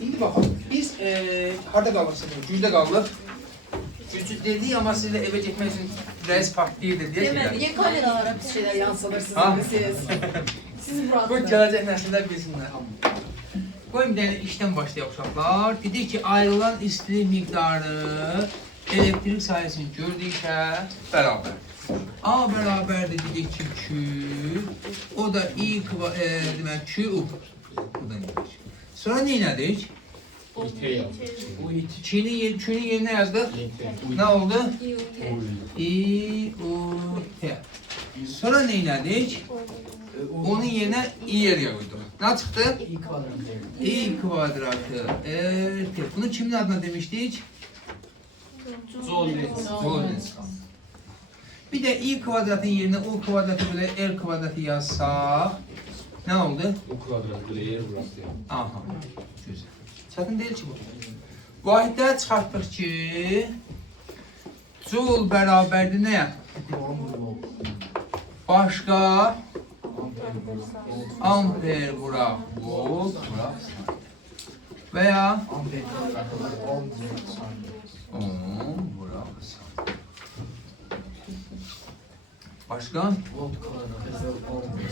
İndi bakalım. Biz harda qalmışıq? Gücdə qaldıq. Gücü dedik ama sizlə evə getmək üçün reis partiyirdi diye şeyler. Niye kameralara bir şeyler yansılır siz? Siz Bu Murat'la. gələcək nəsillər bilsinlər. Qoyun bir dənə işdən başlayaq uşaqlar. Dedik ki, ayrılan istilik miqdarı elektrik sayəsini gördükcə bərabər. A bərabərdir dedik ki, Q. O da I demək Q U. Bu da neydik? Sonra neylədik? Q'nin yerine yazdık. Ne oldu? I U T. Sonra neylədik? Onun yerine I yerine koyduk. Ne çıktı? I kvadratı. Bunu kimin adına demiştik? Zollens. Bir de I kvadratın yerine U kvadratı böyle R kvadratı yazsak ne oldu? U kvadrat böyle yer burası. Aha. Güzel. Çətin deyil ki bu. Vahidləri çıxartdıq ki Joule bərabərdir nəyə? Başqa amper bura volt bura veya bura başqa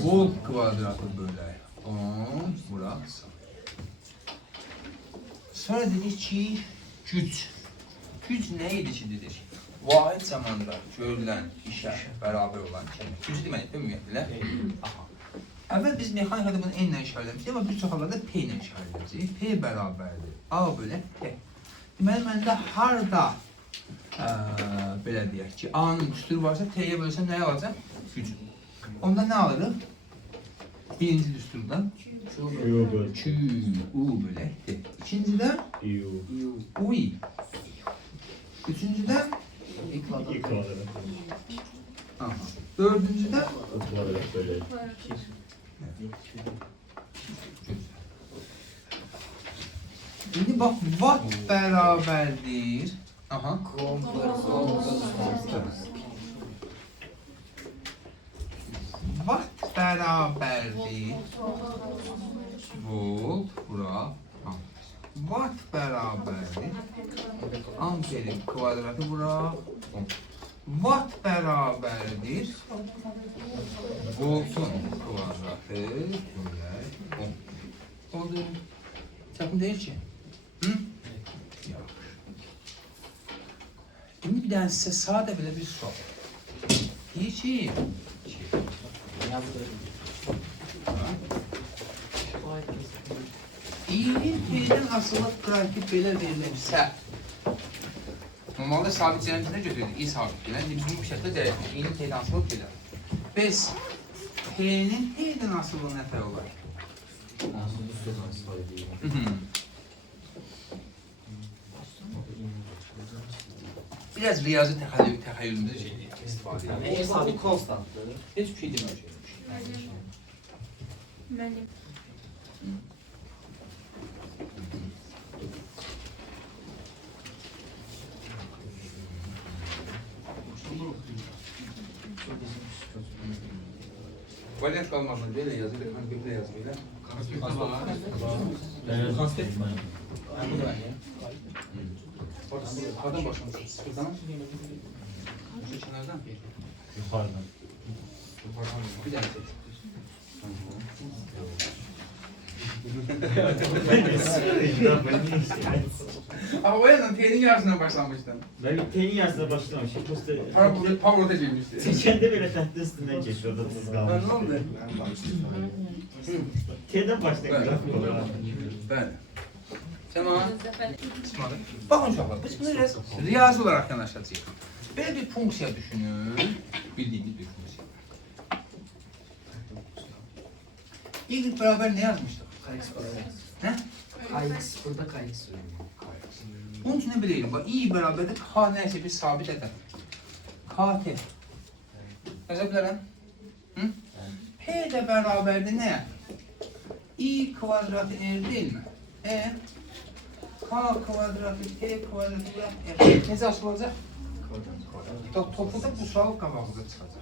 volt kvadratı bölək 10 bura sonra dedik ki güc nə idi ki dedik? Vahid zamanda görülən işə bərabər olan kəmə. Güc demək, ümumiyyətlə. Əvvəl biz mexanikada bunu N ilə işarələmişdik, amma bir çox hallarda P ilə işarələyəcəyik. P bərabərdir. A bölək P. Deməli, məndə harada belə deyək ki, A-nın üstürü varsa, T-yə bölsəm nəyə alacaq? Gücü. Onda nə alırıq? Birinci düsturdan Q, U bölək T. İkincidən U, I. Üçüncüdən İ kvadrat. Dördüncüdən U kvadrat böyle. İndi bax, watt bərabərdir. Aha. Watt bərabərdir. Volt, bura. Watt bərabərdir. Amperin kvadratı bura. Watt bərabərdir. Voltun kvadratı. Oldu. Çətin deyil ki. Yaxşı. Şimdi bir dənə sizə sadə belə bir sual. Deyir ki, İ'nin P'den asılı qrafiği belə verilirsə, normalde sabit cəmsinə götürürük, I sabit gələn, biz bunu bir şəkildə dəyişdik. İ'nin P'den asılı belə. Biz P'nin P'den asılı nə tər olar? Biraz riyazi təxəyyülümüzü istifadə edelim. En sabit konstanttır. Heç bir şey deməyəcək. Mənim. Varyant qalmazsa belə yazıyla, konspektlə yazıyla. Konspektlə var. Konspekt. Bu da aynı. Hardan başlamışsınız? Sıfırdan? Şu kenardan mı? Yukarıdan. Yukarıdan mı? Bir dənə seç. Ama o yandan T'nin yarısına başlamıştın. Ben tenin yazısına başlamışım. Pavlota girmişti. Seçende böyle tahta üstünden geçiyor. Orada tuz kalmış. Ne oldu? T'den başlayın. Evet. Grafik olarak. Bəli. Tamam. Baxın uşaqlar, biz bunu biraz riyazi olarak yanaşacağıq. Belə bir funksiya düşünün, bildiyimiz bir funksiya. İlk beraber ne yazmıştık? Ne? KX, burada KX söylüyor. Onun için ne bileyim, bak i beraberdir, k neyse bir sabit eder. KT. Yazabilirim. Hı? P de beraberdir ne? I kvadratı R değil mi? K kvadratı T kvadratı F. Ne asıl olacak? Topluda bu sual qabağımıza çıxacaq.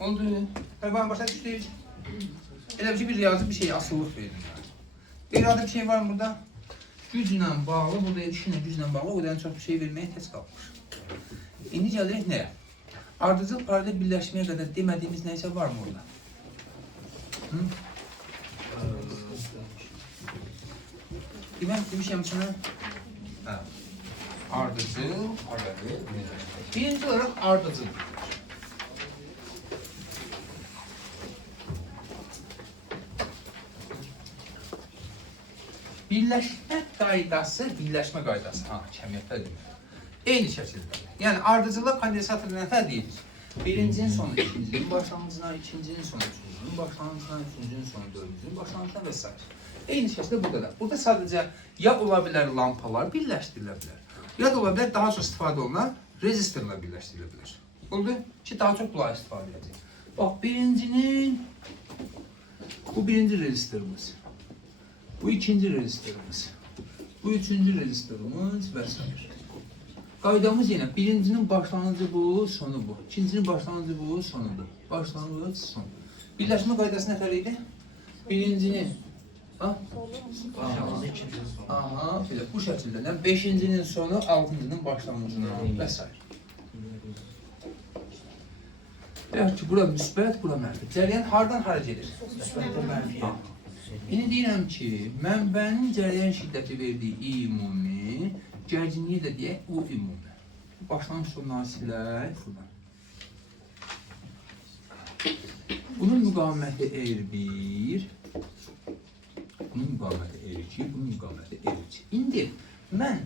Oldu. Tabii başa düşdük. Elə bir riyazı bir şey asıllıq verin. Qeyri-adi bir şey var mı burada? Güclə bağlı, burada erişimlə güclə bağlı o qədər çox bir şey verməyə tez qalmış. İndi gəlirik nəyə? Ardıcıl paralel birləşməyə qədər demədiyimiz nəysə var mı orada? Hı? Demişəm sana. Hə. Ardıcıl paralel birləşmə. Birinci olaraq ardıcıl. Birləşmə qaydası, birləşmə qaydası. Ha, kəmiyyətdə demək. Eyni şəkildə. Yəni ardıcılla kondensatorla nə fərq edir? Birincinin sonu ikincinin başlanğıcına, ikincinin sonu üçüncünün başlanğıcına, üçüncünün sonu dördüncünün başlanğıcına və s. Eyni şəkildə burada da. Burada sadəcə ya ola bilər lampalar birləşdirilə bilər, ya da ola bilər daha çox istifadə olunan rezistorla birləşdirilə bilər. Oldu ki, daha çox bunlar istifadə edəcək. Bax, bu birinci rezistorumuz. Bu ikinci rezistorumuz. Bu üçüncü rezistorumuz və s. Qaydamız yenə birincinin başlanğıcı bu, sonu bu. İkincinin başlanğıcı bu, sonu bu. Başlanğıc, son. Birləşmə qaydası nə tər idi? Birincinin aha, belə bu şəkildə. Beşincinin sonu, altıncının başlanğıcına və s. Deyək ki, bura müsbət, bura mənfi. Cəryan hardan hara gedir? Müsbətdən mənfiyə. İndi deyirəm ki, mənbənin cəryan şiddəti verdiyi I ümumi, gərginliyi də deyək U ümumi. Başlanğıc sonuna silək buradan. Bunun müqaviməti R1, bunun müqaviməti R2, bunun müqaviməti R3. İndi mən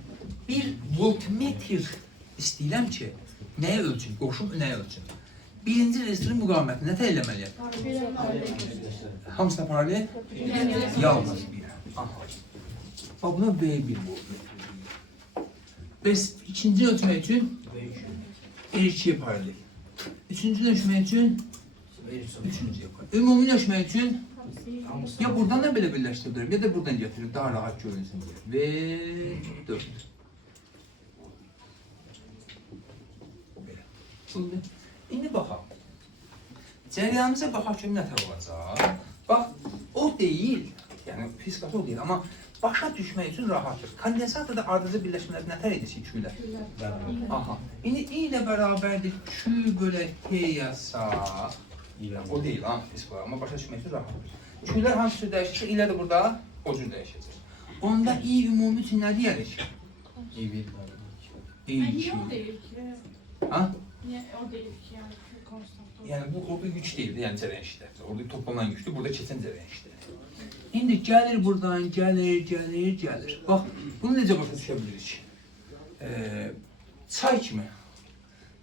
bir voltmetr istəyirəm ki, nəyə ölçün? Qoşum nəyə ölçün? Birinci rezistorun müqaviməti nə təyin etməliyəm? Hamısına paralel? Yalnız bir. Aha. Bax, buna V1 voltmetr. Bəs ikinci ölçmək üçün R2'ye paralel. Üçüncü ölçmək üçün üçüncüye paralel. Ümumi ölçmək üçün ya buradan da belə birləşdiririm, ya da buradan getiririm, daha rahat görünsün diye. Ve 4. Şimdi, indi baxaq. Cəryanımıza baxaq ki, nə tər olacaq? Bax, o deyil, yəni fiskası o deyil, amma başa düşmək üçün rahatdır. Kondensatorda ardıcı birləşmələr nə tər edir ki, Q-lər? Aha. İndi I ilə bərabərdir Q bölək T yazsaq. O deyil, ha, fiskası, amma başa düşmək üçün rahatdır. Q-lər hansı cür dəyişirsə, İ-lər də burada o cür dəyişəcək. Onda I ümumi üçün nə deyərik? İyi Niye o değil ki? Ha? Niye o değil ki yani Q konstant olur? Yani bu orada güç değildi, yani cərəyan şiddəti. Orada toplanan güçdür, burada keçən cərəyan şiddəti. İndi gəlir buradan, gəlir. Bax, bunu necə başa düşə bilirik? Çay kimi.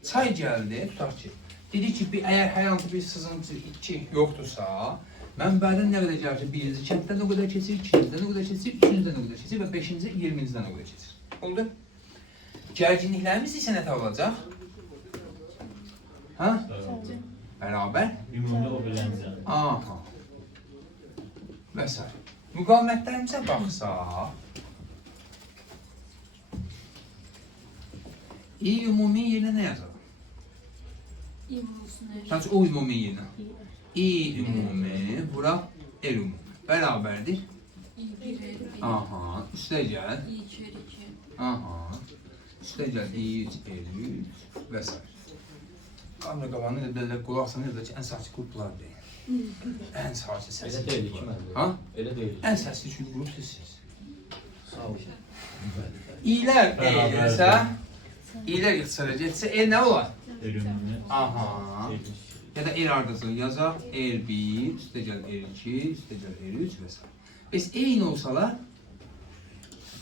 Çay gəldi, tutaq ki, dedi ki, əgər hər hansı bir sızıntı yoxdursa, mənbədən nə qədər gəlir ki, birinci kənddən o qədər keçir, ikincidən o qədər keçir, üçüncüdən o qədər keçir və beşinci, 20-dən o qədər keçir. Oldu? Gərginliklərimiz isə nə tər olacaq? Ha? Bərabər? Ümumda o bilənəcək. Aha. Və s. Müqavimətlərimizə baxsaq, I ümumi yerinə nə yazalım? İmmusunu Sadəcə o ümumi yerinə. I ümumi, bura R ümumi. Bərabərdir. İ1 Aha. Üstə gəl. İ2 2 Aha. Üstə gəl. I3, R3 və s. Kamera qabanı da qulaq sanır ki, ən saçı qruplar deyil. Ən saçı Elə səsi. deyil ki, mən. Ha? Elə deyil. Ən səsli üçüncü qrup sizsiniz. Sağ ol. İlər Bərabərdir. edirsə, İlər ixtisara getsə, nə olar? Ürününü. Aha. Ya da ardıcıl yazaq, R1, üstə gəl R2, üstə gəl R3 və s. Bəs eyni olsalar,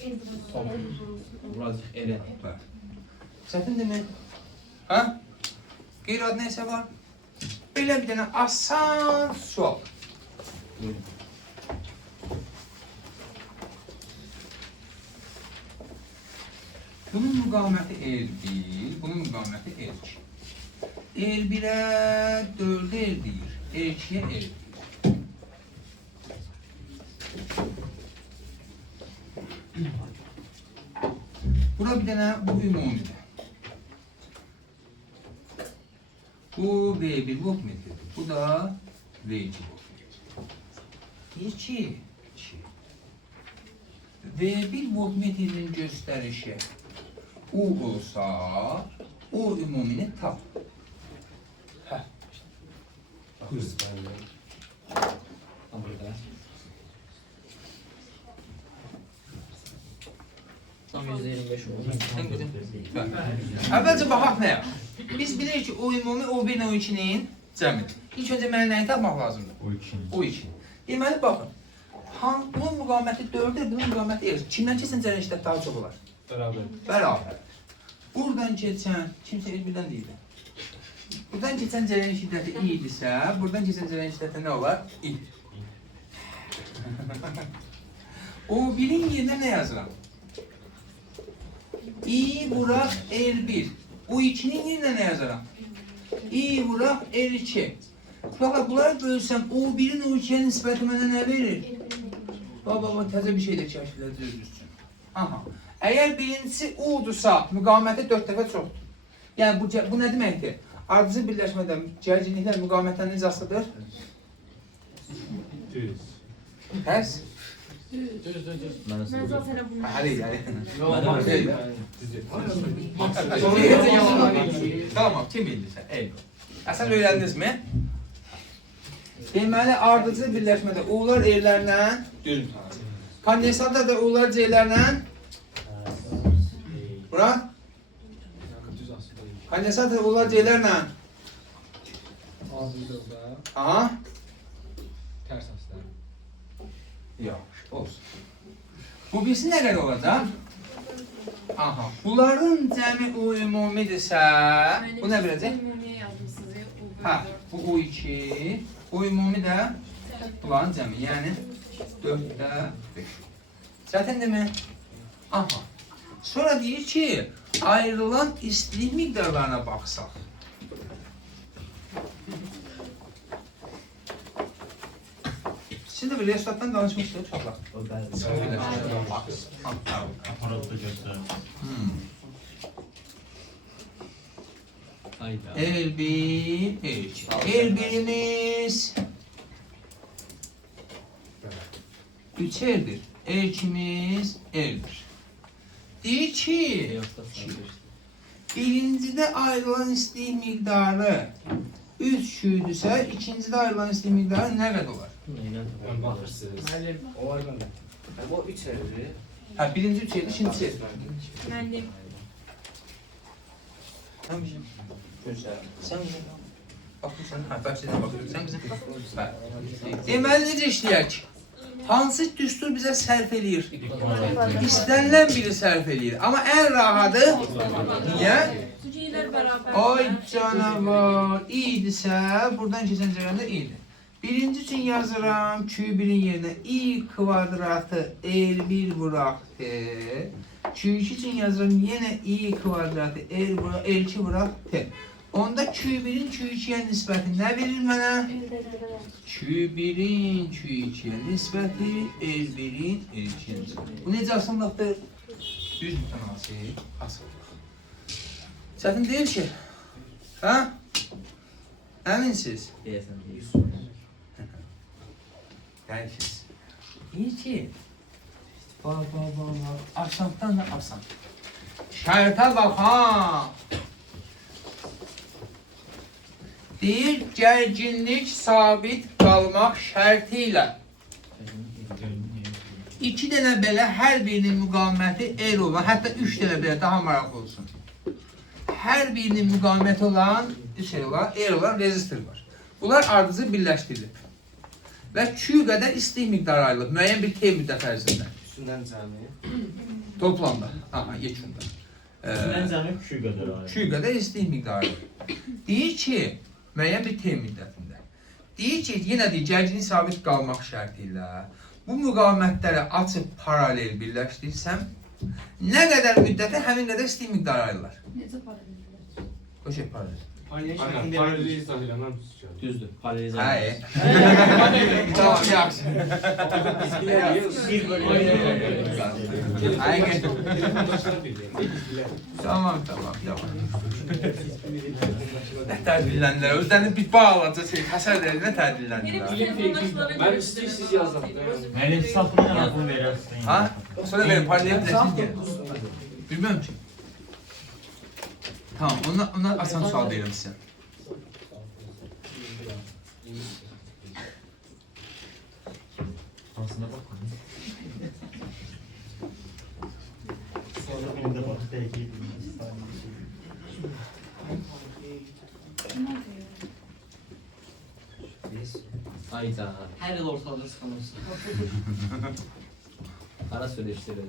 Birazcık elə. var. Çətin demək. Ha? Qeyri-adi nəysə var? Belə bir dənə asan sual. Buyurun. Bunun müqaviməti R1, bunun müqaviməti R2. R1'ə 4'ə R deyir, R2'yə R deyir. Bura bir dənə bu ümumidir. Bu V1 voltmetrdir, bu da V2 voltmetrdir. Deyir ki, V1 voltmetrinin göstərişi U olsa, O ümumini tap. Hə. Hız bende. Ha burada. Tam %25 oldu. Sən qızım. Əvvəlcə baxaq nəyə? Biz bilirik ki, O ümumi O1 ilə O2-nin cəmidir. İlk öncə mənə nəyi tapmaq lazımdır? O2. Deməli, baxın. Bunun müqaməti 4-dür, bunun müqaməti 2. Kimdən keçən cərəyan şiddəti daha çox olar? Bərabər. Buradan keçən, kimsə birdən deyil. Buradan keçən cərəyan şiddəti i idisə, buradan keçən cərəyan şiddəti nə olar? i. O1-in yerinə nə yazıram? i vuraq L1. O2-nin yerinə nə yazaram? i vuraq L2. Fakat bunları bölsəm, O1'in O2'ye nisbəti mənə nə verir? Baba, təzə bir şey də kəşfiləcək düzsün. Aha. Əgər birincisi U'dursa, müqaməti 4 dəfə çoxdur. Yəni, bu nə deməkdir? Ardıcı birləşmədə gərginliklər müqamətdən necə asılıdır? Düz. Tərs? Ben zaten bunu Həli, Tamam, kim bildirsə? Eyvallah. Sən öyrəndiniz mi? Deməli, ardıcı birləşmədə U'lar E'lərlə düzüm tanısı. Kondensatorda U'lar C'lərlə Murat? Kondensatorda U'lar C'lərlə Aha. Ters aslar. Yaxşı, olsun. Bu birisi nə qədər olacaq? Aha. Bunların cəmi U ümumidirsə, bu nə biləcək? Ümumiye yazmışsınız ya. Hə, bu U2, U ümumi də bunların cəmi, yəni 4-də 5. Çətindirmi? Aha. Sonra deyir ki, ayrılan istilik miqdarlarına baxsaq. Siz də bir restoratdan danışmışsınız, çoxlar. Aparatta göster. Hayda. El1, El2. El1'imiz 3'erdir. El2'miz L'dir. Deyir ki, birincidə ayrılan istilik miqdarı 3 Q'dürsə, ikincidə ayrılan istilik miqdarı nə qədər olar? Müəllim, o var bende. Bu 3 evri. Hə, birinci 3 erdir, ikinci 3 Müəllim. Sən bizim gözəl. Sən bizim baxırsan, hə, bəxşədən baxırsan. Sən bizim. Deməli, necə işləyək? Hansı düstur bizə sərf eləyir? İstənilən biri sərf eləyir. Amma ən rahatı, niyə? Suciyeler beraber. Ay canavar, iyidirsə, buradan keçən cərəndə iyidir. Birinci üçün yazıram, Q1'in yerinə i kvadratı L1 vuraq T. Q2 üçün yazıram, yenə i kvadratı L2 vuraq T. Onda Q1'in Q2'ye nisbəti nə verir mənə? Q1'in Q2'ye nisbəti L1'in L2'ye nisbəti. Bu necə asıllıqdır? Düz mütənasib asıllıq. Çətin deyil ki. Hə? Əminsiz? Deyəsən. Dəlsiz. İyi ki. Bak. Asandan da asan. Şərtə bax ha. Deyir, gərginlik sabit qalmaq şərti ilə 2 dənə belə hər birinin müqaməti L olan, hətta 3 dənə belə daha maraqlı olsun. Hər birinin müqaməti olan, L olan rezistor var. Bunlar ardıcı birləşdirilir. Və Q qədər istilik miqdarı ayrılır, müəyyən bir T müddət ərzində. Üstündən cəmi. Toplamda, aha, yekunda. Üstündən cəmi Q qədər ayrı. Q qədər istilik miqdarı ayrılır. Deyir ki, müəyyən bir T müddətində. Deyir ki, yenə deyir, gərginlik sabit qalmaq şərti ilə bu müqamətləri açıb paralel birləşdirsəm, nə qədər müddətə həmin qədər istilik miqdarı ayrılır. Necə para verirlər? O şey paralel. Aynen, paralel izah eləməm sizcə. Düzdür. Paralelizm. Hayır. Tamam, yaxşı. Biz bilərik. Bir bölüm. Aynen. Yoldaşlar bilir. Tamam. Tədbirləndirlər. Özlərini bir bağlaca şey, həsər edərinə Benim tədbirləndirlər. telefonlaşmaları Ben siz yazdım. Müəllim saflığına lafını verərsin. Ha? Sonra verin, paralel biləsiniz ki. Bilmem ki. Tamam, ona asan sual verim sizə. Aslına bakın. Sonra bunda bak. Belki Hayda. Her yıl ortalığı sıkılmışsın. Ara söyleştirilir.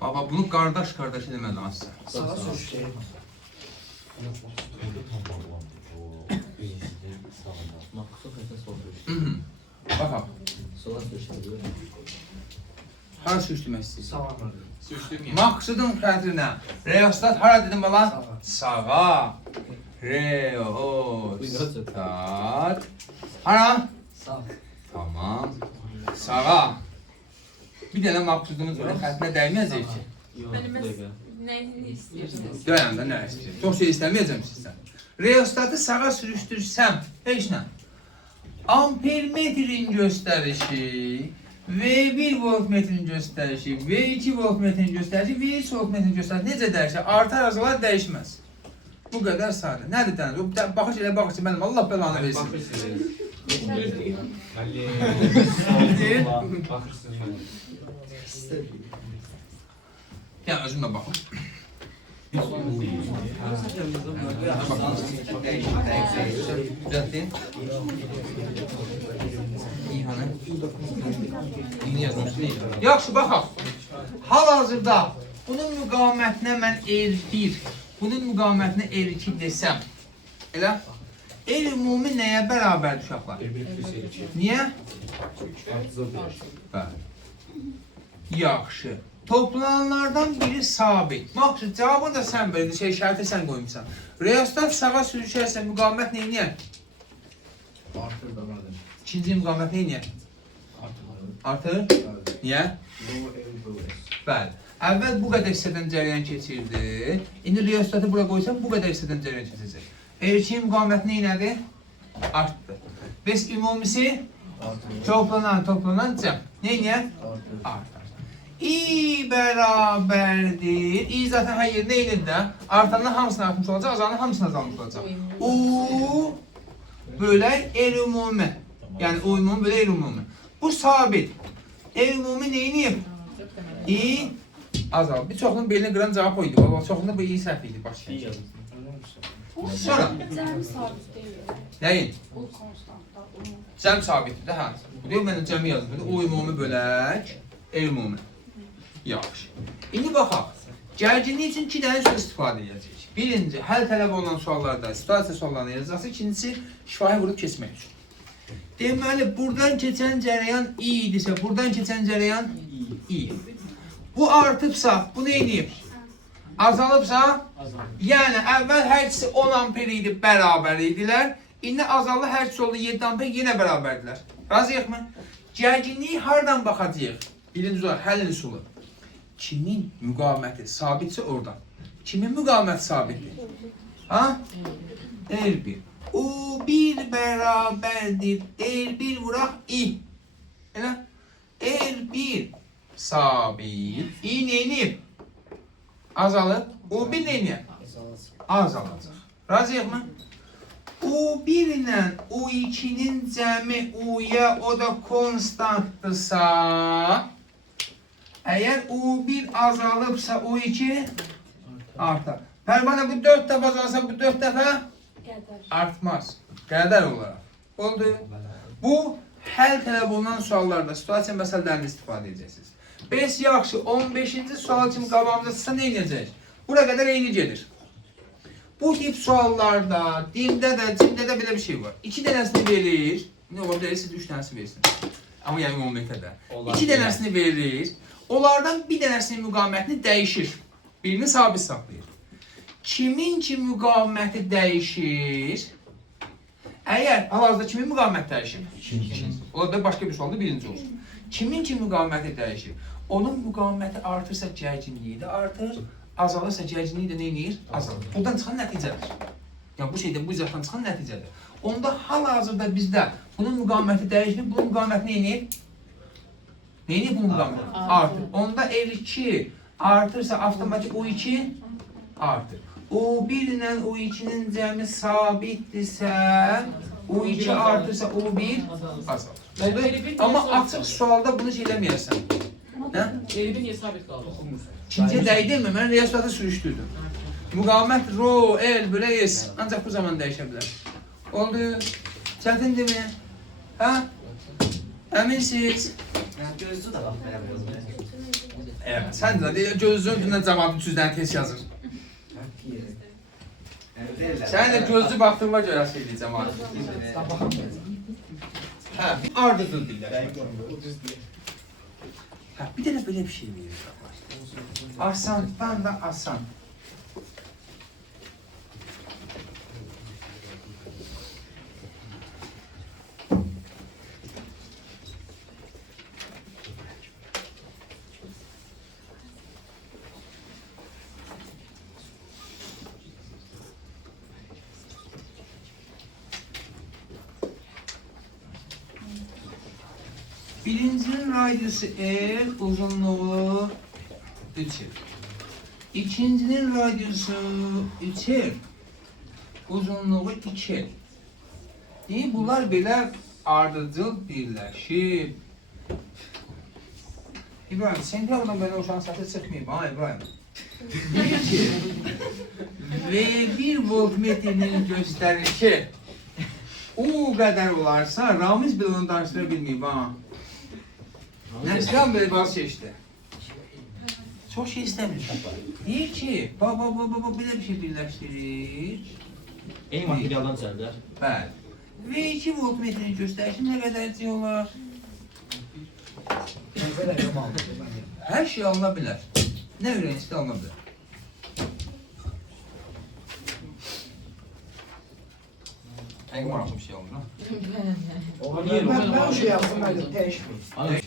Baba, bunu qardaş eləmək lazım. Sağa sürüştürür. Maksup nefes oluyor. Baxaq, Sola sürüştürür. hara sürüşdürmək istəyirsən? Sağa. Maqsudun xətrinə. Reostat hara dedim bala? Sağa. Reostat. Hara? Sağ. Tamam. Sağa. Bir dənə maqsudumuz var. Xətrinə dəyməyəcək ki. Yok. Benim Bir dakika. ne istiyorsunuz? Dayananda nə istəyir? Çox şey istəməyəcəm sizdən. Reostatı sağa sürüşdürsəm, heç nə. Ampermetrin göstərişi, V1 voltmetrin göstərişi, V2 voltmetrin göstərişi, V3 voltmetrin göstərişi necə dəyişir? Artar, azalar dəyişməz. Bu qədər sadə. Nədir dənəz? Baxış elə baxış, mənim Allah bəlanı versin. Bakırsınız. Bakırsınız. Yəni, özümlə baxım. Düzəltdin. İyi, hanı? İyi yazmışsın, iyi. Yaxşı, baxaq. Hal-hazırda bunun müqamətinə mən R1, bunun müqamətinə R2 desəm, elə? R-ümumi nəyə bərabərdir uşaqlar? Niyə? Bəli. Yaxşı. Toplananlardan biri sabit. Maksud cavabını da sən verdin, şərti sən qoymuşsan. Reostat sağa sürüşərsə müqamət neyniyər? Artır da vardır. İkinci müqamət neyniyər? Artır. Niyə? Bəli. Əvvəl bu qədər hissədən cəryan keçirdi. İndi reostatı bura qoysam bu qədər hissədən cəryan keçəcək. R2 müqamət neynədir? Artdı. Bəs ümumisi? Toplanan cəm. Neyniyər? Artar. İ bərabərdir. İ zaten hər yerində eynidir də. Artandan hamısını artmış olacaq, azandan hamısını azalmış olacaq. U bölək R-ümumi. Yəni U-ümumi bölək R-ümumi. Bu sabit. R-ümumi neyiniyib? İ azal. Bir çoxunun belinə qıran cavab oydu. Baba, çoxunda bu İ səhv idi başlayın. Sonra. Cəm sabit değil. Nəyin? O konstantta. Cəm sabitdir də, hə. Bu deyil, mənim cəmi yazdım. U-ümumi bölək R-ümumi. Yaxşı. İndi baxaq. Gərginlik üçün iki dənə söz istifadə edəcəyik. Birinci, həll tələb olunan suallarda, situasiya suallarına yazacaqsa. İkincisi, şifahi vurub keçmək üçün. Deməli, buradan keçən cərəyan i idisə, buradan keçən cərəyan i. Bu artıbsa, bu neyniyib? Azalıbsa, yəni əvvəl hər ikisi 10 amper idi, bərabər idilər. İndi azallı hər ikisi oldu 7 amper, yenə bərabərdirlər. Razıyıq mı? Gərginliyi hardan baxacağıq? Birinci olaraq, həll üsulu. Kimin müqaməti sabitsə oradan. Kimin müqaməti sabitdir? Ha? R1. U1 bərabərdir. R1 vuraq I. Elə? R1 sabit. I neyniyib? Azalıb. U1 neyniyib? Azalacaq. Razıyıq mı? U1 ilə U2-nin cəmi U'ya o da konstantdırsa, əgər U1 azalıbsa U2 artar. Pərvanə bu 4 dəfə azalsa bu 4 dəfə artmaz. Qədər olaraq. Oldu. Bu, həll tələb olunan suallarda, situasiya məsələlərində istifadə edəcəksiniz. 5 yaxşı, 15-ci sual kimi qabağımıza çıxsa nə edəcək? Bura qədər eyni gedir. Bu tip suallarda, dində də, cimdə də belə bir şey var. 2 dənəsini verir, nə ola bilər, siz 3 dənəsi versin. Amma yəni ümumiyyətlə. 2 dənəsini verir, onlardan bir dənəsinin müqamətini dəyişir. Birini sabit saxlayır. kiminki müqaviməti dəyişir? Əgər hal-hazırda kimin müqavimət dəyişir? O da başqa bir sualda birinci olsun. Kiminki müqaviməti dəyişir? Onun müqaviməti artırsa gərginliyi də artır, azalırsa gərginliyi də neynir? Azalır. Buradan çıxan nəticədir. Yəni bu şeydən, bu izahdan çıxan nəticədir. Onda hal-hazırda bizdə bunun müqaviməti dəyişir, bunun müqaviməti neynir? Neynir bunun müqaviməti? Artır. Onda L2 artırsa avtomatik O2 artır. O1 ilə O2-nin cəmi sabitdirsə, O2 artırsa O1 azalır. Oldu? Amma açıq sualda bunu şey eləməyəsən. Hə? Elbin niye sabit kaldı? İkinciyə dəydinmi? Mən riyaziyyatı sürüşdürdüm. Müqavimət Rho, L bölə S ancaq bu zaman dəyişə bilər. Oldu? Çətindirmi? Hə? Əminsiz? Gözlü de bak biraz. Evet, sən də gözlüyün üstündən cavabı 300-dən test yazır. Sən də gözlü baxdığıma görə söyləyəcəm abi. Hə, ardıcıl dillər. Hə, bir dənə belə bir şey verir. Asandan da asan. Birincinin radiusu L, uzunluğu 3L. İkincinin radiusu 3L, uzunluğu 2L. Bunlar belə ardıcıl birləşib. İbrahim, sentyabrdan belə uşağın səsi çıxmayıb, ha İbrahim? Deyir ki, V1 voltmetrinin göstərişi o qədər olarsa, Ramiz belə onu danışdıra bilməyib, ha? Nəslihan belə bazı seçdi. Çox şey istəmir. Deyir ki, belə bir şey birləşdirir. Eyni materialdan düzəldilər. Bəli. V2 voltmetrin göstərişi nə qədərcik olar? Hər şey alına bilər. Nə öyrənisi də alına bilər. En maraqlı bir şey oldu, ha? Ben o şey yaptım, ben de değişmeyeyim.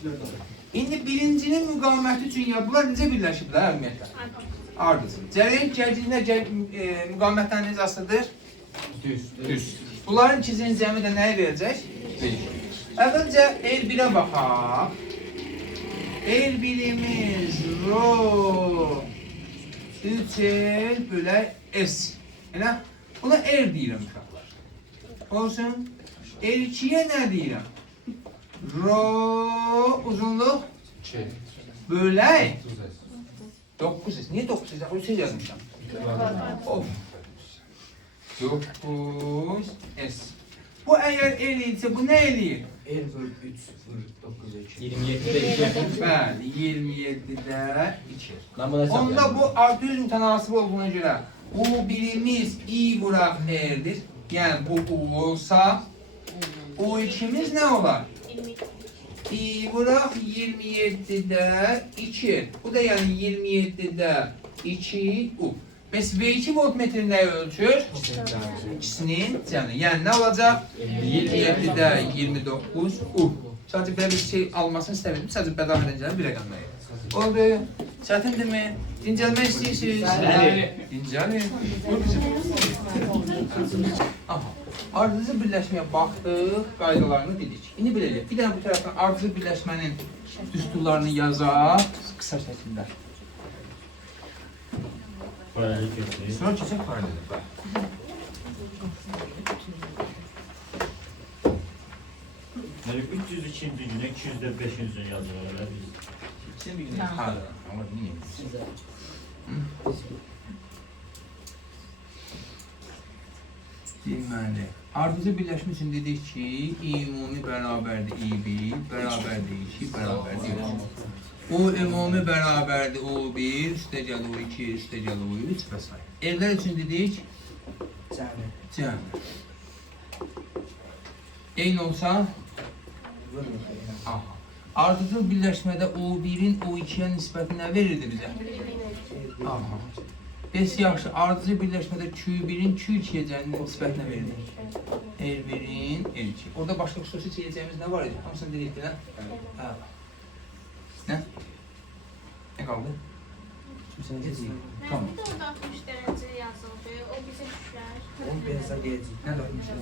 İndi birincinin müqaviməti üçün yapılar necə birləşiblər ümumiyyətlə? Ardıcıl. Cərəyan gərginliklə müqavimətlərin necə asılıdır? Düz. Bunların ikisinin cəmi də nəyə verəcək? Əvvəlcə L1-ə baxaq. L1'imiz Rho 3L bölə S. Elə? Buna R deyirəm uşaqlar. Olsun. L2'ye nə deyirəm? Rho uzunluq 2. bölə 9S. Niye 9S? O 3 yazmışam. Of. 9S. Bu əgər L isə bu nə eləyir? L bölü 3 bölü 9'a 2. 27'de 2. Bəli, 27'də 2. Ben bunu hesaplayayım. Onda bu düz mütənasib olduğuna görə bu birimiz i vuraq R'dir. Yəni bu U olsa o ikimiz nə olar? i vuraq 27'də 2. Bu da yəni 27'də 2 U. Bəs V2 voltmetri nəyi ölçür? İkisinin cəmi. Yəni nə olacaq? 27'də 29 U. Sadəcə belə bir şey almasını istəmirdim. Sadəcə bədav edəcəyəm bir rəqəm verir. Oldu. Çətindirmi? Dincəlmək istəyirsiniz? Bəli. Dincəlin. Aha. Ardıcıl birləşməyə baxdıq, qaydalarını dedik. İndi belə eləyək. Bir dənə bu tərəfdən ardıcıl birləşmənin düsturlarını yazaq. Qısa şəkildə. Paralel götüreyim. Sonra keçək paralelə. Yani 302. günə 205. gün yazılır biz. Sen bir gün hadi ama niye? Deməli, ardıcıl birləşmə üçün dedik ki, ümumi bərabərdir i1, bərabərdir i2, bərabərdir i3. O ümumi bərabərdir o1, üstə gəlir o2, üstə gəlir o3 və s. Evlər üçün dedik, cəmi. Eyni olsa, aha. Ardıcıl birləşmədə O1-in O2-yə nisbəti nə verirdi bizə? Aha. Bəs yaxşı, ardıcı birləşmədə Q1-in Q2-yə cənin nisbətinə verilir. R1-in R2. Orada başqa xüsusi çəkəcəyimiz nə var idi? Hamısını dedik də, hə? Nə? Nə qaldı? Tamam. Məndə də orada 60 dərəcə yazıldı. O bizə düşər. Onun benzer gelecek. Nə qalmışdı?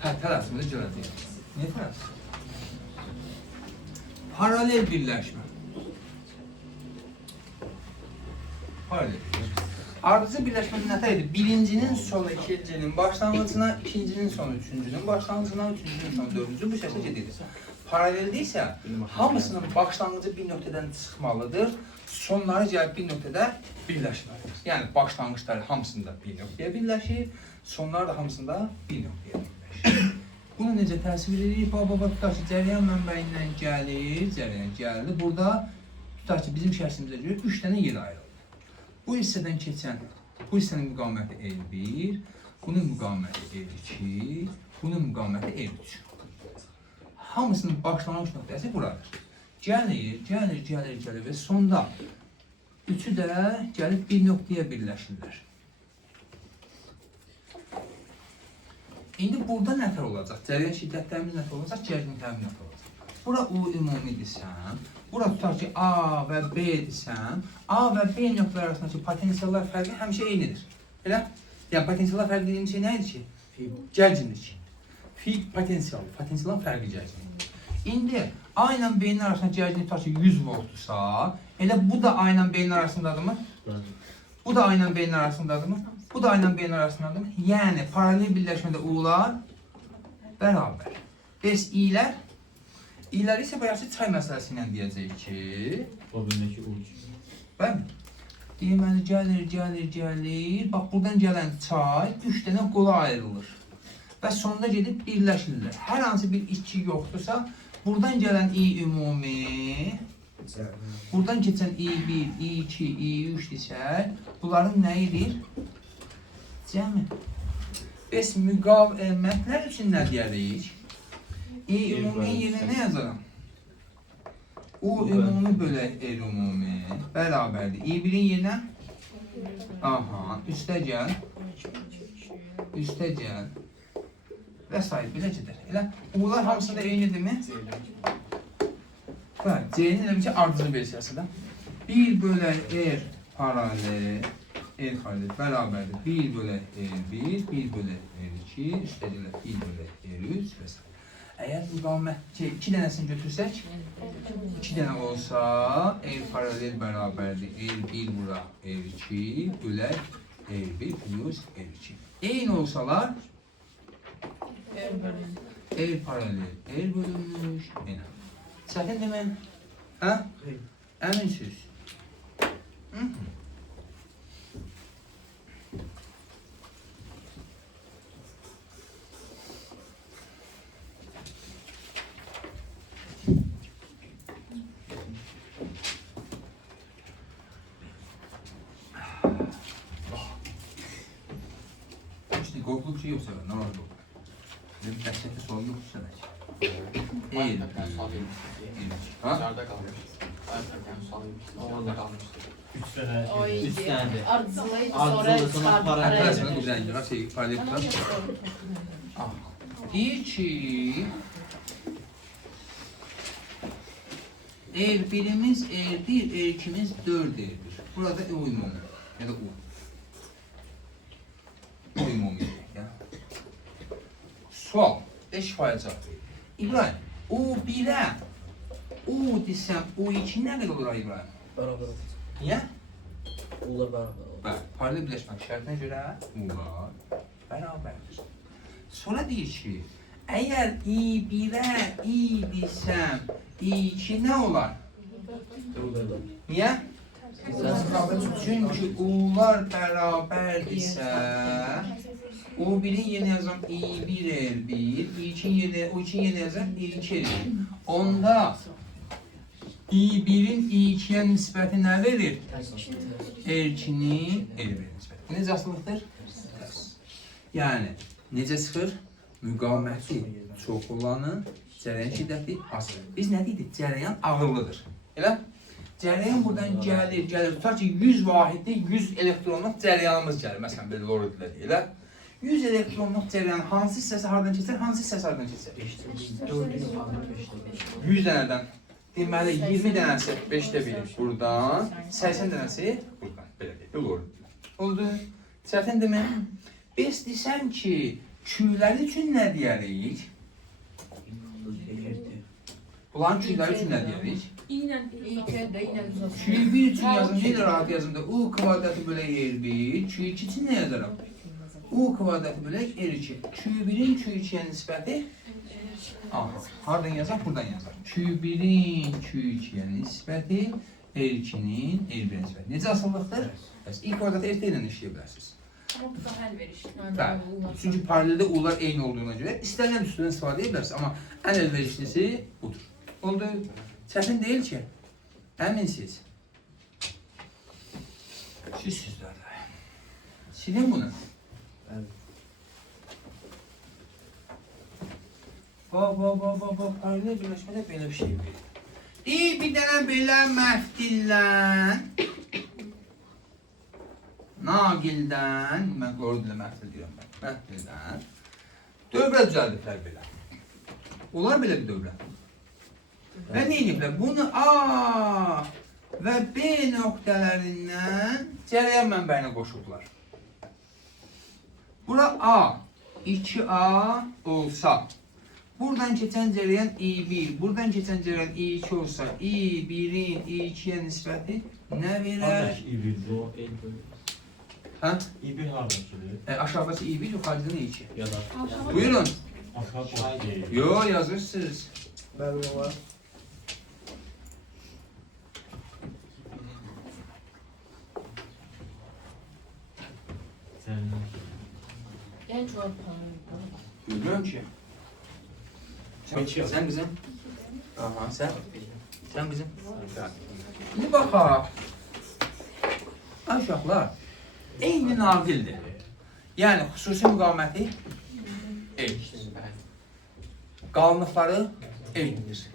Hə, tələsmədə gələcək. Niyə tələsmə? Paralel birləşmə. Paralel birləşmə. Ardıcı birləşmənin nə idi? Birincinin sonu ikincinin başlanğıcına, ikincinin sonu üçüncünün başlanğıcına, üçüncünün sonu dördüncü bu şəkildə gedir. Paralelde isə hamısının başlanğıcı bir nöqtədən çıxmalıdır, sonları gəlib bir nöqtədə birləşməlidir. Yəni başlanğıcları hamısında bir nöqtəyə birləşir, sonları da hamısında bir nöqtəyə birləşir. Bunu necə təsvir edirik? Baba, tutaq ki, cərəyan mənbəyindən gəlir, Burada tutaq ki, bizim şərsimizə görə 3 dənə yer ayrılır. Bu hissədən keçən, bu hissənin müqaməti L1, bunun müqaməti L2, bunun müqaməti L3. Hamısının başlanğıc nöqtəsi buradır. Gəlir və sonda üçü də gəlib bir nöqtəyə birləşirlər. İndi burada nətər olacaq? Cərəyan şiddətlərimiz nətər olacaq? Gərgin təmin nətər olacaq? Bura U ümumi desəm, bura tutaq ki A və B desəm, A və B nöqtələr arasındakı potensiallar fərqi həmişə eynidir. Elə? Yəni potensiallar fərqi dediyimiz şey nə idi ki? Gərginlik. Potensialın fərqi gərginlik. İndi A ilə B-nin arasında gərginlik tutaq ki 100 voltdursa, elə bu da A ilə B-nin arasındadırmı? Bu da A ilə B-nin arasındadırmı? Bu da A ilə B-nin arasındadırmı? Yəni paralel birləşmədə U'lar bərabər. Bəs İ'lər? İ'lər isə bayaqçı çay məsələsi ilə deyəcək ki... O birindəki uç. Bəli. Deməli, gəlir. Bax, buradan gələn çay 3 dənə qola ayrılır. Və sonunda gedib birləşirlər. Hər hansı bir içki yoxdursa, buradan gələn İ ümumi, buradan keçən İ1, İ2, İ3 desək, bunların nə edir? Cəmi. Bəs müqavimətlər üçün nə deyərik? İ ümumi yerinə nə yazaram? U ümumi bölək R ümumi bərabərdir. İ1-in yerinə? Aha, üstə gəl. Və s. belə gedir. Elə U'lar hamısında eynidirmi? Bəli, C-nin elə bir ki, ardıcı versiyasıdır. 1 bölək R paralel bərabərdir. 1 bölək R1, 1 bölək R2, üstə gələ 1 bölək R3 və s. Əgər müqavimət 2 dənəsini götürsək, 2 dənə olsa, R paralel bərabərdir. R1 bura R2 bölək R1 plus R2. Eyni olsalar, R paralel R bölünmüş, eyni. Çətin demən, hə? Əminsiz. İşte korkuluk şey yoksa ben, normal korkuluk. Bir dəhşətli sual yoxdur sənə. Ha? Dışarıda kalmış. Orada kalmıştı. 3 dənə. Üç dənədir. Ardıcılaydı Ardıcılı sonra paralel. Arkadaşlar bu güzel girer, şey paralel tutar. Deyir ki, R1'imiz R1, R2'miz 4 R1. Burada U ümumi ya da U. U ümumi ya. Sual, şifaya cevap verin. İbrahim, U1'e U desem U2 ne kadar olur İbrahim? Beraber. Niye? Ular beraber. Bəli, paralel birləşmək şərtinə görə U'lar bərabərdir. Sonra deyir ki, əgər I1'ə I desəm, I2 nə olar? Niyə? Çünki U'lar bərabərdirsə, U1'in yerinə yazam I1 R1, U2'in yerinə yazam I2 R1. Onda I1'in I2'yə nisbəti nə verir? R2'nin R1'ə nisbəti. Necə asılıqdır? Yəni, necə çıxır? Müqaməti çox olanın cərəyan şiddəti az. Biz nə dedik? Cərəyan ağırlıdır. Elə? Cərəyan buradan gəlir. Tutaq ki 100 vahidli 100 elektronluq cərəyanımız gəlir. Məsələn, belə loridlə deyilər. 100 elektronluq cərəyan hansı hissəsi hardan keçər, hansı hissəsi hardan keçər? 100 dənədən. Deməli, 20 dənəsi 5də biri buradan, 80 dənəsi buradan. Belə deyil, lorid. Oldu. Çətindirmi? Biz desəm ki, küyləri üçün nə deyərik? Bunların küyləri üçün nə deyərik? Küy 1 üçün yazınca ilə rahat yazımda U kvadratı bölək R1, küy 2 üçün nə yazaram? U kvadratı bölək R2. Küy 1-in küy 2-yə nisbəti? Aha, hardan yazaq? Buradan yazaq. Küy 1-in küy 2-yə nisbəti, R2-nin R1-ə nisbəti. Necə asıllıqdır? İlk kvadratı RT ilə işləyə bilərsiniz. Ama bu da həll verir. Bəli. Çünki paraleldə u'lar eyni olduğuna görə istənilən üstündən istifadə edə bilərsiniz. Amma ən əlverişlisi budur. Oldu. Çətin deyil ki. Əminsiz. Siz sizlərdə. Silin bunu. Bax. Paralel birləşmədə belə bir şey verir. Bir dənə belə məftildən Naqildən, mən qorudu ilə məftil deyirəm mən, məftildən dövrə düzəldiblər belə. Onlar belə bir dövrə. Və nə ediblər? Bunu A və B nöqtələrindən cərəyan mənbəyinə qoşublar. Bura A, 2A olsa, buradan keçən cərəyan I1, buradan keçən cərəyan I2 olsa, I1-in I2-yə nisbəti nə verər? Qardaş İBİ. Hə? İBİ haradakidir? Aşağıdakı I1, yuxarıdan I2. Ya da Buyurun. aşağı boş deyil. Yo, yazırsınız. Bəli, var. Sən En çok Bilmiyorum ki. Sen bizim. Aha, sen. Sen bizim. Şimdi bakalım. Uşaqlar, eyni naqildir. Yəni, xüsusi müqaməti eynidir. Qalınlıqları eynidir.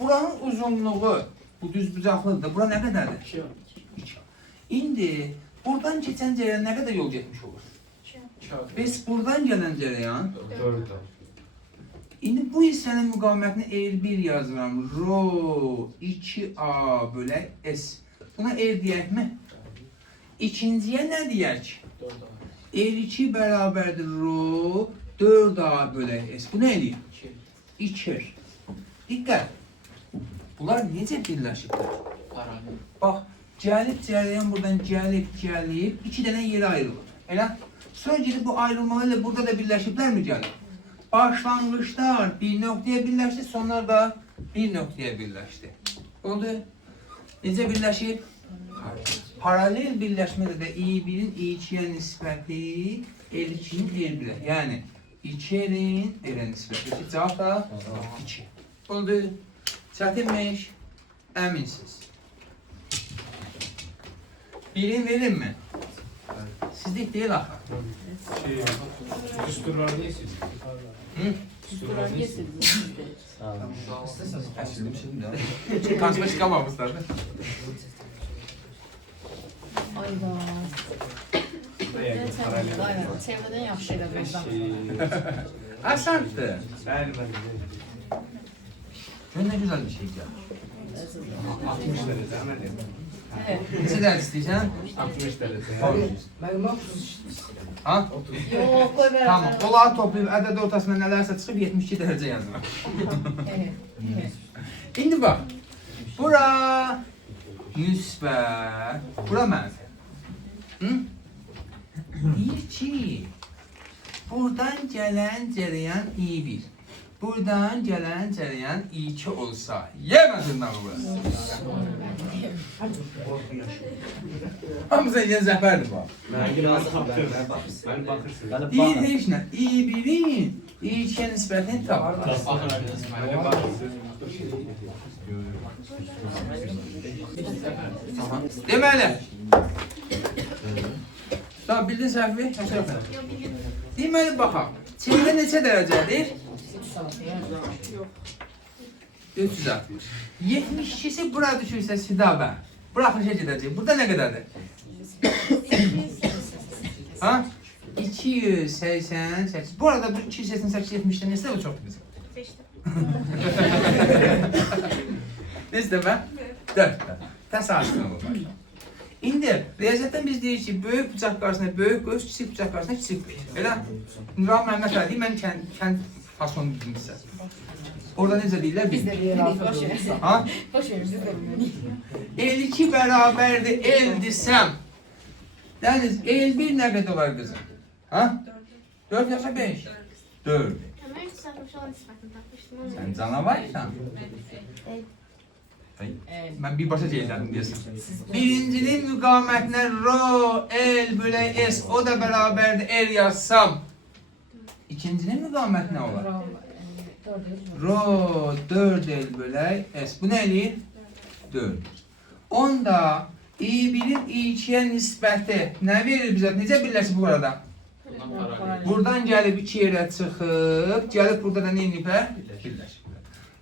Buranın uzunluğu, bu düzbucaqlıdır. Bura nə qədərdir? 2. İndi, buradan keçən cərəyan nə qədər yol getmiş olur? Biz buradan gələn cərəyan, indi bu hissənin müqamətini R1 yazıram. Rho 2A bölək S. Buna R deyəkmi? İkinciyə nə deyək? R2 bərabərdir Rho 4A bölək S. Bu nə eləyir? 2. Diqqət. Bunlar necə birləşiblər? Bax, gəlib cərəyan buradan gəlib, 2 dənə yerə ayrılır. Elə? Sonra gedib bu ayrılmalarıyla burada da birləşiblərmi gəlib? Başlanğıçlar bir nöqtəyə birləşdi, sonlar da bir nöqtəyə birləşdi. Oldu? Necə birləşib? Paralel birləşmədə də I1-in I2-yə nisbəti L2-nin R1-ə. Yəni, 2-nin R-ə nisbəti. Cavab da 2. Oldu? Çətinmiş? Əminsiz. Birini verin mi? Sizlik deyil axı. Düsturlar neyse? Düsturlar getirdiniz. Əsildim də. Karşıma çıxamamışlar da. Ayda. Aynen. Çevreden yaxşı elə buradan. Asandır. Bəli. Gör nə gözəl bir şey gəlir. 60 dərəcə əməl et. Evet. Neçə dərs istəyirsən? 60 dərəcə. Mənim 30 istəyirəm. Ha? Yok, koy beraber. Tamam. Onları toplayıb ədəd ortasına nələrsə çıxıb 72 dərəcə yazıram. Evet. İndi bax. Bura müsbət. Bura mənfi. Hı? Deyir ki, buradan gələn cərəyan I1. Buradan gələn cərəyan I2 olsa, yemədin nə bura? Hamıza yine zəfərdir bu. Mən baxırsın. Deyir heç nə, I1-in I2-yə nisbətini tap. Mən baxırsın. Deməli. Tamam, bildin səhvi? Deməli, baxaq. Çevrə neçə dərəcədir? 360. 72'si bura düşürsə sidabə. Buraxılışa gedəcək. Burada nə qədərdir? Ha? 288. Bu arada bu 288 70'den ne o çok bizim. Seçtim. Ne istəmə? 4. Təsadüfən olur. İndi riyaziyyatdan biz deyirik ki, böyük bucaq qarşısında böyük göz, kiçik bucaq qarşısında kiçik göz. Elə Nurhan Məhəmməd Ali, mən kənd fasonu bildim sizə. Orada necə deyirlər Biz de bilmiyorum. bilmiyoruz. Boş ver. Ha? Boş ver, biz de bilmiyoruz. 52 bərabərdir el desəm. Dəniz, el 1 nə qədər olar qızım? Ha? 4 yoxsa 5? 4. Ama 3 sarhoş olan ispatını tapmıştım. Sən canavarsan. Mən birbaşa ceylədim deyəsən. Birincinin müqamətinə rho, l bölək s o da bərabərdir r yazsam. İkincinin müqaməti nə olar? Rho 4l bölək s. Bu nə eləyir? 4. Onda i1'in i2'ye nisbəti nə verir bizə? Necə birləşir bu arada? Buradan gəlib 2 yerə çıxıb, gəlib burada da nə ediblər? Birləşiblər.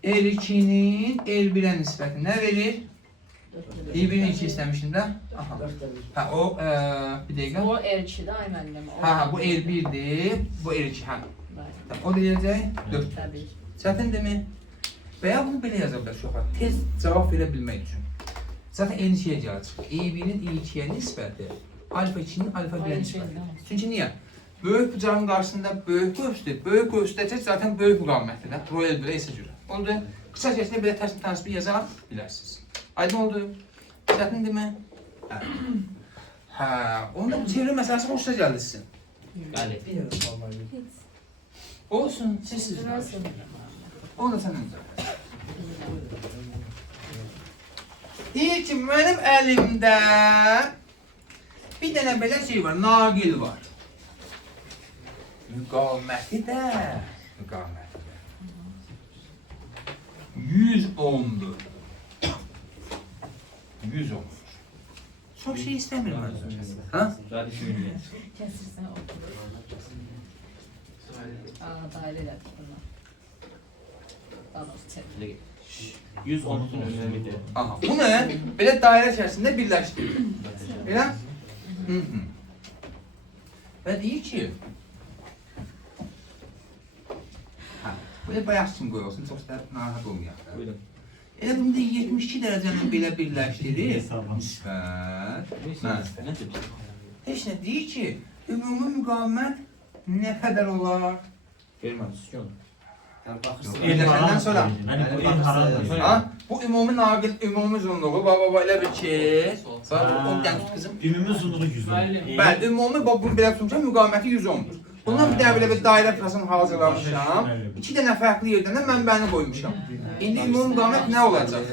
L2'nin L1'ə nisbəti nə verir? i1'in 2 istəmişdim də. Aha. Ha o bir dəqiqə. O R2'de aynen değil mi? Ha bu L1'dir, bu L2 ha. O da gələcək 4. Tabii. Çətindirmi? Və ya bunu belə yaza bilər uşaqlar. Tez cavab verə bilmək üçün. Zaten eyni şeyə gəlir çıxır. i1'in i2'yə nisbəti alfa 2'nin alfa 1'ə nisbəti. Çünki niyə? Böyük bucağın qarşısında böyük göğüsdür. Böyük göğüsdə zaten böyük müqamətdir də. Royal belə isə görə. Oldu. Qısa şəkildə belə tərsib yaza bilərsiniz. Aydın oldu. Çətindirmi? Hə. Onda bu çeviri məsələsi xoşuna gəldi sizin. Bəli. Olsun, siz. Onu da sən öncə. Deyir ki, mənim əlimdə bir dənə belə şey var, naqil var. Müqaməti də, 100 ohmdur. 100 ohmdur. Çox şey istəmir mən. Ha? Kesirsen o. Daireler. Daha doğrusu çevir. 100 ohm'un üzerinde. Aha, bunu belə dairə içərisində birləşdirir. Elə? Və deyir ki, böyle bayaq için qoyulsun, çox da narahat olmayaq. Buyurun. Elə bunu da 72 dərəcəni belə birləşdirir. Hesabım. Nisbət. Ne tip? Heç nə deyir ki, ümumi müqavimət nə qədər olar? Vermez. Yok. Yani bakırsın. Birləşəndən sonra. Yani bu en haram. Ha? Bu ümumi naqil, ümumi uzunluğu, baba elə bir ki, o gən tut kızım. Ümumi uzunluğu 100 olur. Bəli, ümumi bunu belə tutmuşam, müqaviməti 100 ohmdur. Bundan bir dənə belə bir dairə klasını hazırlamışam. 2 dənə fərqli yerdən də mənbəni qoymuşam. İndi ümumi müqavimət nə olacaq?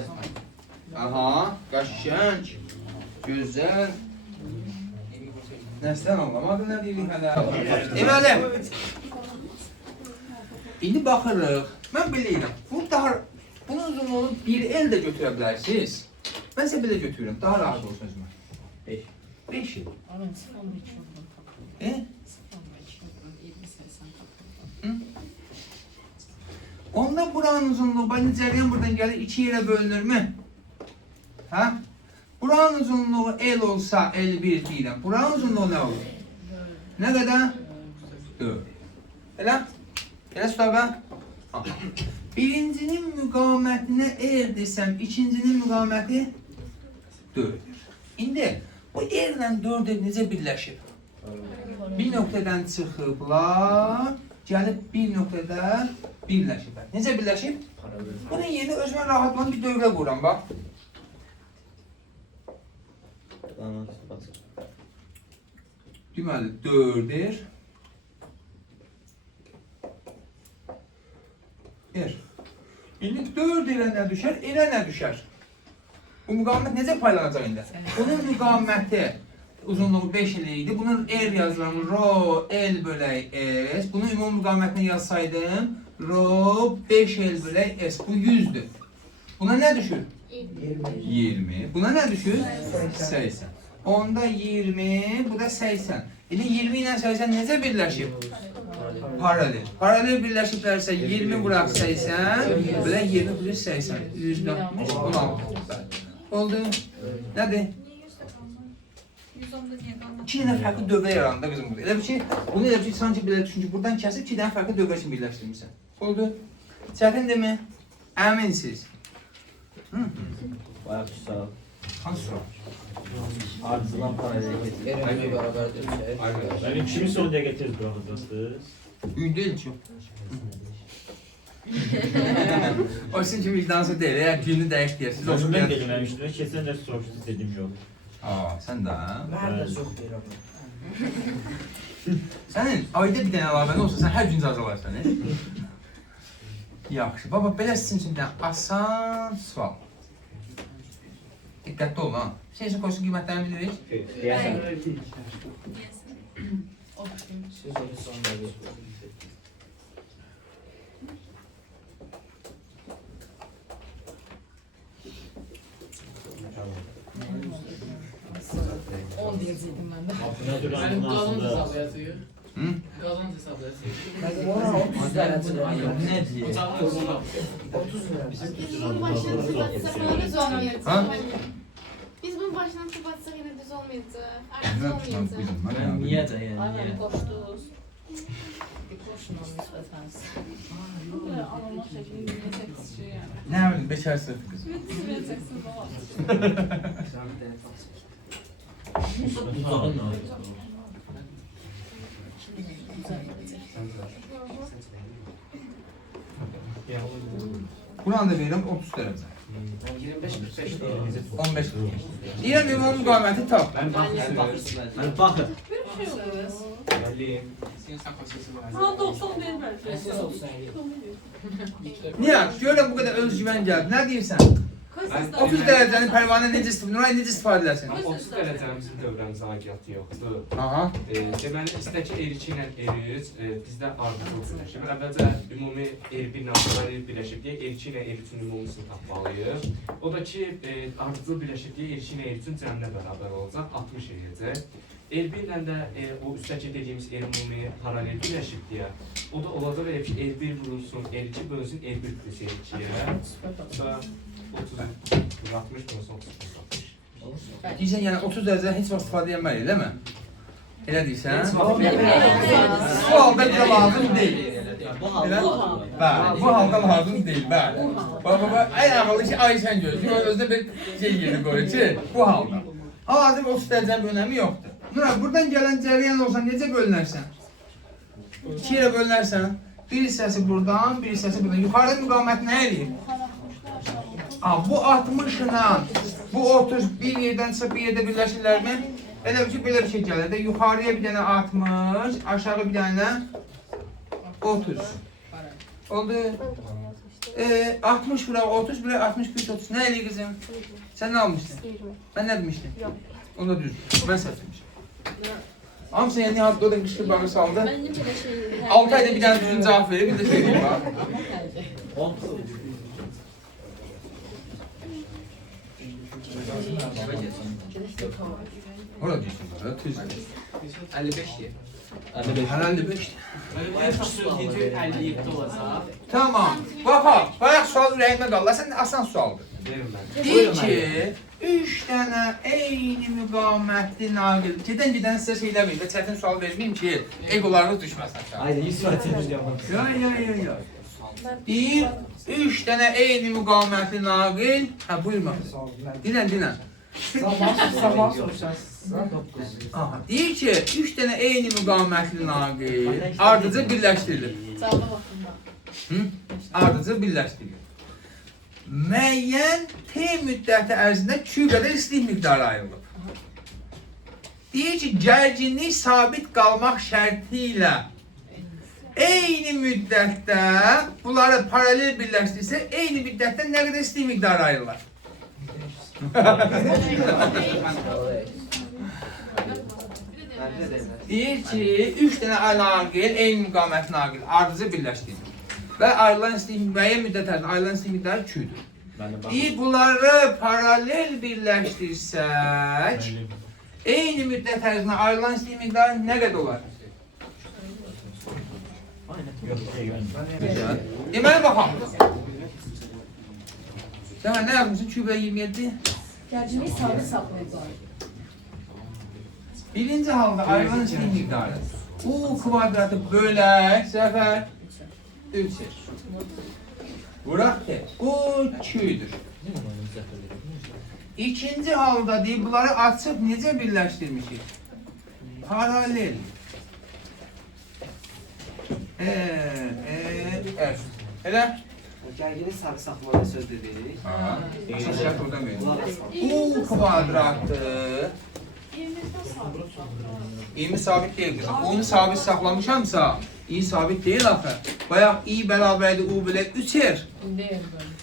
Aha, qəşəng, gözəl. Nəsdən anlamadı, nə deyirik hələ? Deməli, indi baxırıq. Mən bilirəm, bunun uzunluğunu bir el də götürə bilərsiniz. Mən sizə belə götürürüm, daha rahat olsun özümə. 5 il. Onun sıfırla içiyorum. Sıfırla içiyorum. 20-80 Onda buranın uzunluğu, bani cəryan buradan gəlir, 2 yerə bölünür mü? Ha? Buranın uzunluğu L olsa L1 deyirəm. Buranın uzunluğu nə olur? Nə qədər? 4. Elə? Elə Sütabə? Birincinin müqavimətinə R desəm, ikincinin müqaviməti 4'dür. İndi bu R ilə 4 necə birləşib? Bir nöqtədən çıxıblar, gəlib bir nöqtədə birləşiblər. Necə birləşib? Bunun yerinə özümə rahat olan bir dövrə quram, bax. Deməli, 4'dir. R. İndi 4 ilə nə düşər? Elə nə düşər? Bu müqavimət necə paylanacaq indi? Bunun müqaviməti uzunluğu 5 ilə idi. Bunun R yazıram, rho L bölək S. Bunun ümumi müqavimətini yazsaydım, rho 5L bölək S. Bu 100'dür. Buna nə düşür? 20. Buna nə düşür? 80. Onda 20, bu da 80. İndi 20 ilə 80 necə birləşib? Paralel. Paralel birləşiblərsə 20 bırak 80, belə 20 plus 80, %60, 16. Oldu. Nədir? 110'da niye kalmadı? 2 dənə fərqli dövrə yarandı da qızım burada. Elə bir şey, bunu elə bir şey sanki belə düşün ki, buradan kəsib 2 dənə fərqli dövrə kimi birləşdirmirsən. Oldu. Çətindirmi? Əminsiz. Bayağı sağ ol. Hansı sual? Ardıcılan parayla getir. Eren'le beraber de şey. Yani kimi son diye getiririz bırakacağız. Gün deyil ki. O sizin kimi vicdansız deyil. Eğer günü dəyək deyəsiniz. Özümden dedim kesin de soruştu dedim yok. Aa, sən də. Ben de çok değilim. Sənin ayda bir dənə əlavən olsa, sən hər gün cəzalarsan. Yaxşı. Baba, belə sizin üçün də asan sual. Diqqətli olun, ha. Şeysin koşun qiymətlərini bilirik. Deyəsən. Siz onu sonunda bir. On diyecektim ben de. Ne duran Yani bunun kazanç aslında. hesabı yazıyor. Hı? Kazanç hesabı yazıyor. Ben ona 30 derece Ne diye? Uçakla yoluna. 30 lira. Biz bunu baştan kapatsak yine düz olmayacak. Ha? Biz bunu baştan kapatsak yine düz olmayacak. Artık düz olmayacak. Ben niye de yani? Ay niye? ben koştuz. Bir koşun onu nispeten. Böyle anlamak şeklinde bir sekiz şey yani. Nə bilim, beşər sınıfı qız. Bir sekiz baba. Uzağın ne oluyor? Buranı da verirəm 30 dərəcə. 25-45 değil. 15 deyirəm, ümumi müqaviməti tap. Ben bakırsın. Ben bakır. Ha 90 değil belki. Siz olsun. Niyə? Görürəm bu qədər özgüvən gəldi. Nə deyirsən? 30 dərəcənin pərvanə necə istifadə, Nuray necə istifadə edərsən? 30 dərəcəmizin dövrəmizə aidiyyatı yoxdur. Aha. Deməli, istəki eriki ilə eric bizdə ardıcıl birləşir. Əvvəlcə ümumi R1 ilə paralel birləşib deyə eriki ilə ericin ümumisini tapmalıyıq. O da ki, ardıcıl birləşib deyə eriki ilə ericin cəmlə bərabər olacaq, 60 eləyəcək. R1 ilə də o üstəki dediyimiz R-ümumi paralel birləşib deyə, o da olacaq elə ki, R1 vurulsun, R2 bölünsün, R1 plus R2-yə. 30, 60 plus 30. Deyirsən, yəni 30 dərəcə heç vaxt istifadə edilməli, elə mi? Elə deyirsən? Bu halda bizə lazım deyil. Bu Elə? halda. Bəli, bu halda lazım deyil, bəli. Baba, ən ağıllı ki, Ayşən gözlük, o özdə bir şey yeri qoyur ki, bu halda. Hal-hazır 30 dərəcənin bir önəmi yoxdur. Nuray, buradan gələn cəryan olsa necə bölünərsən? 2 yerə bölünərsən, bir hissəsi buradan, bir hissəsi buradan. Yuxarıda müqamət nə eləyir? Bu 60 ilə bu 30 bir yerdən çıxıb bir yerdə birləşirlərmi? Elə ki, belə bir şey gəlir də. Yuxarıya bir dənə 60, aşağı bir dənə 30. Oldu. 60 bura 30, bura 60, 30. Nə eləyir qızım? Sən nə almışdın? Mən nə demişdim? Onu da düz. Mən səhv demişim. Hamısı yəni haqqı o da qışqır bağı saldı. 6 ayda bir dənə düzgün cavab verir, bir də şey deyim bax. Orada deyirsin, orada tüz. 55 deyir. Hər 55. Benim en söyleyince 57 olacak. Tamam. Bax, bayaq sual ürəyimə qaldı. Sən asan sualdır. Verim mən. Deyir ki, 3 dənə eyni müqamətli naqil. Gedən sizə şeylər verir və çətin sual verməyim ki, egolarınız düşməsin aşağı. Ayda 100 fatih yapalım. Yo. Deyir, 3 dənə eyni müqamətli naqil. Hə, buyurma. Dinlə. Sabah soruşarsınız. Aha, deyir ki, 3 dənə eyni müqamətli naqil ardıcıl birləşdirilir. Cevaba bakın da. Ardıcıl birləşdirilir. Müəyyən T müddəti ərzində Q qədər istilik miqdarı ayrılıb. Deyir ki, gərginlik sabit qalmaq şərti ilə eyni müddətdə bunları paralel birləşdirsə, eyni müddətdə nə qədər istilik miqdarı ayrılır? Deyir ki, 3 dənə naqil, eyni müqamət naqil, ardıcı birləşdirilir. Və ayrılan istilik müəyyən müddət ərzində ayrılan istilik miqdarı Q-dür. Deyir, bunları paralel birləşdirsək, eyni müddət ərzində ayrılan istilik miqdarı nə qədər olar? Deməli, baxalım. Sən nə yazmışsın? Q bölü 27? Gerçeği sabit saxlayıblar. Birinci halda ayrılan şey miqdarı. U kvadratı bölək zəfər 3'dir. Bırak ki, u 2'dir. İkinci halda deyib, bunları açıb necə birləşdirmişik? Paralel. Elə? Gərgini sabit saxlamada söz dedik. Şəşət oradan verin. U kvadratı 20 sabit değil kızım. U'nu sabit saxlamışamsa, i sabit değil axı. Bayaq i bərabərdir u bölək 3'er.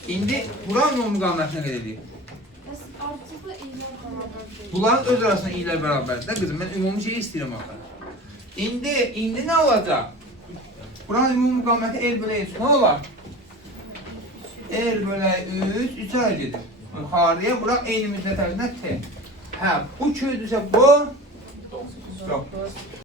İndi buranın o müqamətinə qədər deyil. Bəs artıqla ilə bərabər deyil. Bunların öz arasında i ilə bərabərdir də qızım. Mən ümumi şey istəyirəm axı. İndi nə olacaq? Buranın ümumi müqaməti l bölək 3 nə olar? L bölək 3 3'ə gedir. Yuxarıya bura eyni müddət ərzində t. Hə, bu 2'dirsə bu 9.